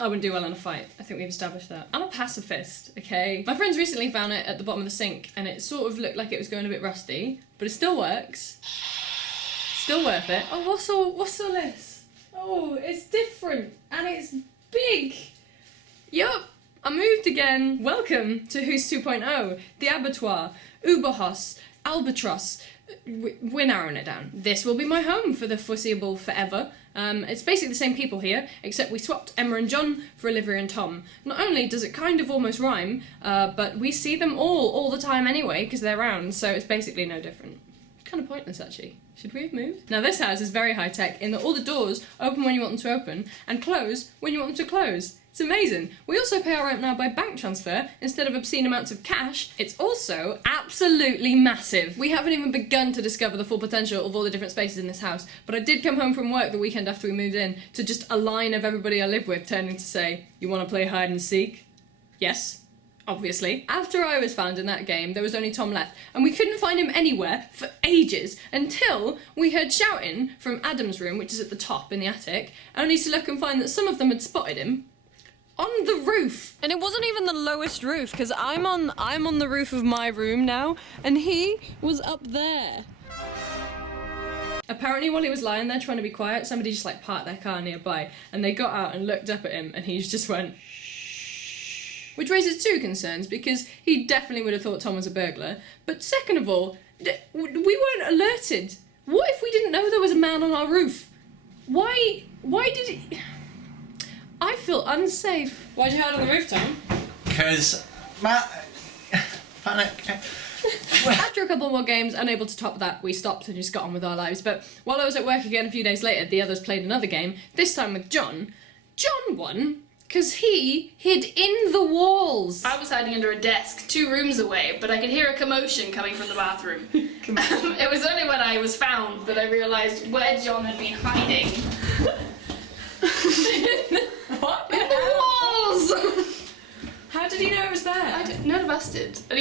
I wouldn't do well in a fight. I think we've established that. I'm a pacifist, okay? My friends recently found it at the bottom of the sink and it sort of looked like it was going a bit rusty, but it still works. Still worth it. Oh, what's all this? Oh, it's different and it's big. Yup, I moved again. Welcome to Who's 2.0, the abattoir, Uberhaus, Albatross. We're narrowing it down. This will be my home for the foreseeable forever. It's basically the same people here, except we swapped Emma and John for Olivia and Tom. Not only does it kind of almost rhyme, but we see them all the time anyway, because they're around, so it's basically no different. Kind of pointless, actually. Should we have moved? Now this house is very high-tech in that all the doors open when you want them to open, and close when you want them to close. It's amazing. We also pay our rent now by bank transfer instead of obscene amounts of cash. It's also absolutely massive. We haven't even begun to discover the full potential of all the different spaces in this house, but I did come home from work the weekend after we moved in to just a line of everybody I live with turning to say, "You want to play hide and seek?" Yes. Obviously. After I was found in that game, there was only Tom left, and we couldn't find him anywhere for ages until we heard shouting from Adam's room, which is at the top in the attic, only to look and find that some of them had spotted him on the roof. And it wasn't even the lowest roof, because I'm on the roof of my room now, and he was up there. Apparently while he was lying there trying to be quiet, somebody just like parked their car nearby, and they got out and looked up at him, and he just went, shh. Which raises two concerns, because he definitely would have thought Tom was a burglar, but second of all, we weren't alerted. What if we didn't know there was a man on our roof? Why did he... I feel unsafe. Why'd you hide on the roof, Tom? Because panic. After a couple more games, unable to top that, we stopped and just got on with our lives. But while I was at work again a few days later, the others played another game, this time with John. John won, because he hid in the walls. I was hiding under a desk 2 rooms away, but I could hear a commotion coming from the bathroom. It was only when I was found that I realised where John had been hiding. What? In the walls! How did he know it was there? None of us did. But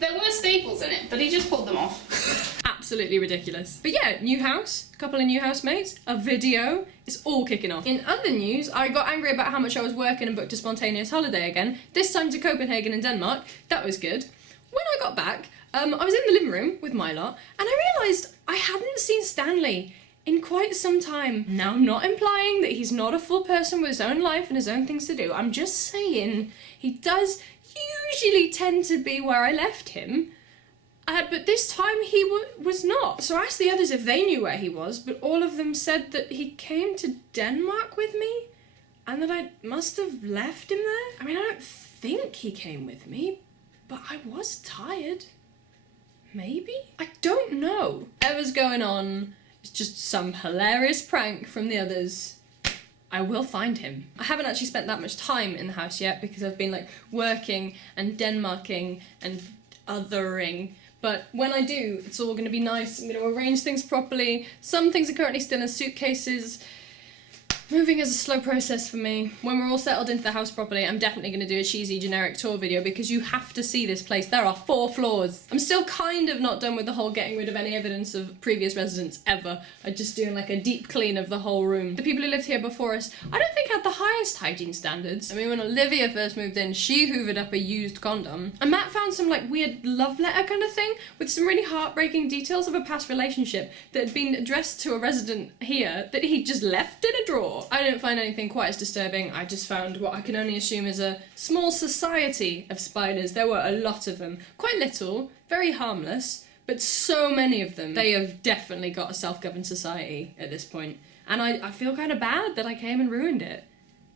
there were staples in it, but he just pulled them off. Absolutely ridiculous. But yeah, new house, couple of new housemates, a video, it's all kicking off. In other news, I got angry about how much I was working and booked a spontaneous holiday again, this time to Copenhagen in Denmark. That was good. When I got back, I was in the living room with my lot, and I realised I hadn't seen Stanley in quite some time. Now, I'm not implying that he's not a full person with his own life and his own things to do. I'm just saying he does usually tend to be where I left him. But this time he was not. So I asked the others if they knew where he was, but all of them said that he came to Denmark with me and that I must have left him there. I mean, I don't think he came with me, but I was tired. Maybe? I don't know. Whatever's going on, it's just some hilarious prank from the others. I will find him. I haven't actually spent that much time in the house yet because I've been like working and Denmarking and othering. But when I do, it's all going to be nice. I'm going to arrange things properly. Some things are currently still in suitcases. Moving is a slow process for me. When we're all settled into the house properly, I'm definitely going to do a cheesy generic tour video because you have to see this place. There are 4 floors. I'm still kind of not done with the whole getting rid of any evidence of previous residents ever. I'm just doing like a deep clean of the whole room. The people who lived here before us, I don't think had the highest hygiene standards. I mean, when Olivia first moved in, she hoovered up a used condom. And Matt found some like weird love letter kind of thing with some really heartbreaking details of a past relationship that had been addressed to a resident here that he just left in a drawer. I didn't find anything quite as disturbing. I just found what I can only assume is a small society of spiders. There were a lot of them. Quite little, very harmless, but so many of them. They have definitely got a self-governed society at this point. And I feel kind of bad that I came and ruined it.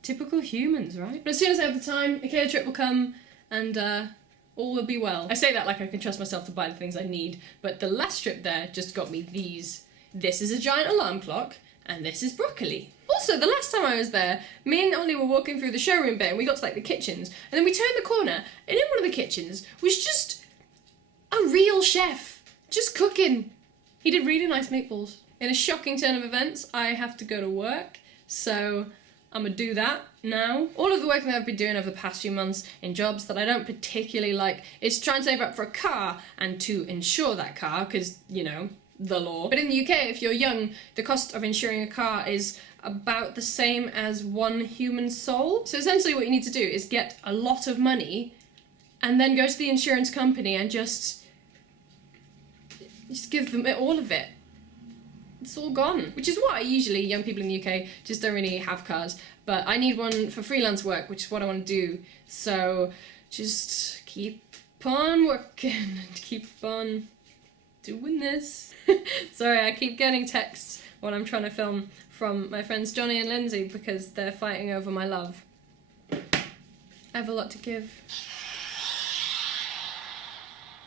Typical humans, right? But as soon as I have the time, a care trip will come and all will be well. I say that like I can trust myself to buy the things I need, but the last trip there just got me these. This is a giant alarm clock, and this is broccoli. Also, the last time I was there, me and Ollie were walking through the showroom bit and we got to like the kitchens, and then we turned the corner, and in one of the kitchens was just a real chef, just cooking. He did really nice meatballs. In a shocking turn of events, I have to go to work, so I'm gonna do that now. All of the work that I've been doing over the past few months in jobs that I don't particularly like is trying to save up for a car and to insure that car, because, you know, the law. But in the UK, if you're young, the cost of insuring a car is about the same as one human soul. So essentially what you need to do is get a lot of money and then go to the insurance company and just give them all of it. It's all gone. Which is why usually young people in the UK just don't really have cars. But I need one for freelance work, which is what I want to do. So just keep on working and keep on doing this. Sorry, I keep getting texts when I'm trying to film from my friends Johnny and Lindsay because they're fighting over my love. I have a lot to give.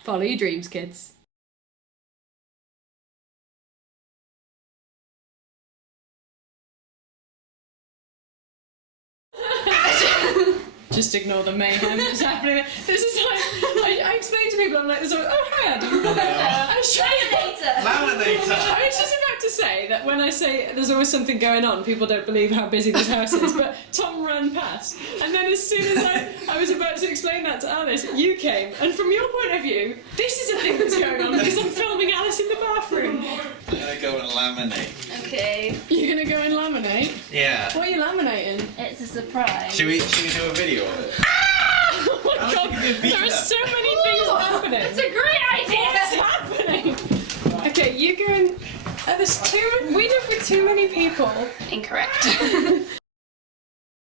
Follow your dreams, kids. Just ignore the mayhem that's happening there. This is like, I explain to people, I'm like, oh hi Adam. Laminator! I was just about to say that when I say there's always something going on, people don't believe how busy this house is, but Tom ran past, and then as soon as I was about to explain that to Alice, you came, and from your point of view, this is a thing that's going on because I'm filming Alice in the bathroom. I'm gonna go and laminate. Okay. You're gonna go and laminate? Yeah. What are you laminating? It's a surprise. Should we do a video of it? Oh my god, there are so many things happening. It's a great idea! What's happening? Okay, you go and... there's we live with too many people. Incorrect.